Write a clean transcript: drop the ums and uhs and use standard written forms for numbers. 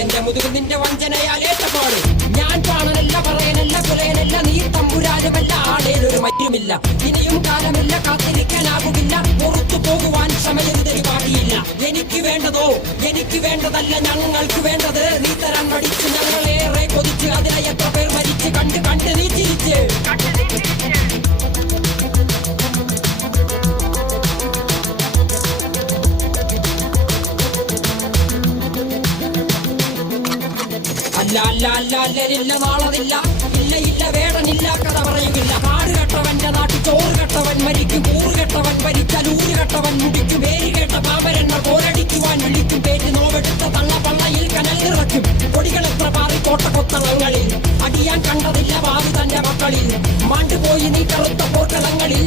എന്റെ മുതുകിൽ നിന്റെ വഞ്ചനയാൽ ഏറ്റപാട് ഞാൻ കാണനല്ല പറയാനല്ല കുലയനല്ല നീ തമ്പുരാനുമല്ല ആടേലൊരു മറ്റുമില്ല ഇനിയും കാലമില്ല കാത്തിരിക്കാനാകുകില്ല പുറത്തു പോകുവാൻ സമയരുതൊരു ബാക്കിയില്ല എനിക്ക് വേണ്ടതോ എനിക്ക് വേണ്ടതല്ല ഞങ്ങൾക്ക് വേണ്ടത് നീ തരാൻ മടിച്ച് ഞങ്ങളേറെ കൊതിച്ച് അതിനായി എത്ര പേർ മരിച്ച് കണ്ട് കണ്ട് നീ ചിരിച്ച് അല്ല നാളതില്ല ഇല്ല ഇല്ല വേടനില്ല കഥ പറയുകില്ല കാട് കെട്ടവന്റെ നാട്ടിൽ ചോറ് കെട്ടവൻ മരിക്കും കൂറ് കെട്ടവൻ ഭരിച്ചാൽ ഊര് കെട്ടവൻ മുടിക്കും പേര് കേട്ട പാമ്പരെണ്ണ പോരടിക്കുവാൻ വിളിക്കും പേര് നോവെടുത്ത തള്ള പള്ളയിൽ കനൽ നിറയ്ക്കും കൊടികൾ എത്ര പാറി കോട്ടക്കൊത്തളങ്ങളിൽ അടിയാൻ കണ്ടതില്ല ഭാവി തന്റെ മക്കളിൽ മാണ്ടുപോയി നീ കറുത്ത പോർക്കളങ്ങളിൽ